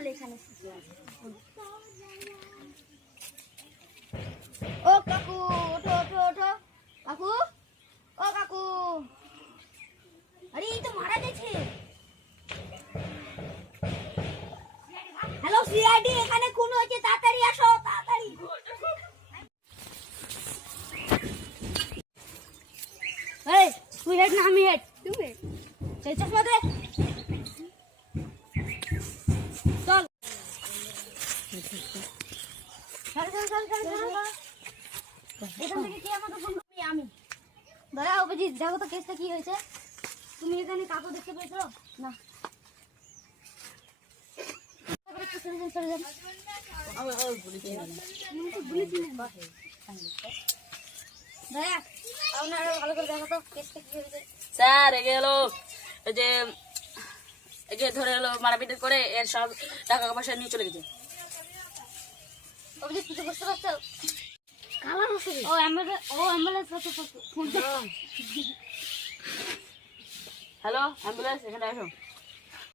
শিয়াল এখানে শুয়ে আছে। ও কাকু, ওঠো ওঠো ওঠো। কাকু, ও কাকু। আরে এই তো মারা গেছে। হ্যালো সিআইডি, এখানে খুন হয়েছে, তাড়াতাড়ি আসো তাড়াতাড়ি। এই তুই হেড না আমি হেড? তুমি সেই চশমা দে। চল চল চল চল চল চল। এখান থেকে কে আমাকে ফোন করবি? আমি। দাঁড়া অভিজিৎ, দেখো তো কেসটা কি হয়েছে। তুমি এখানে কাকু দেখতে পেয়েছো? না। স্যার এগে হলো এই যে এগে ধরে হলো মারাপিট করে এর সব টাকা পয়সা নিয়ে চলে গেছে। অভিজিৎ কিছু বুঝতে পারছো? ও অ্যাম্বুলেন্স ফোন। হ্যালো অ্যাম্বুলেন্স, এখানে আসো।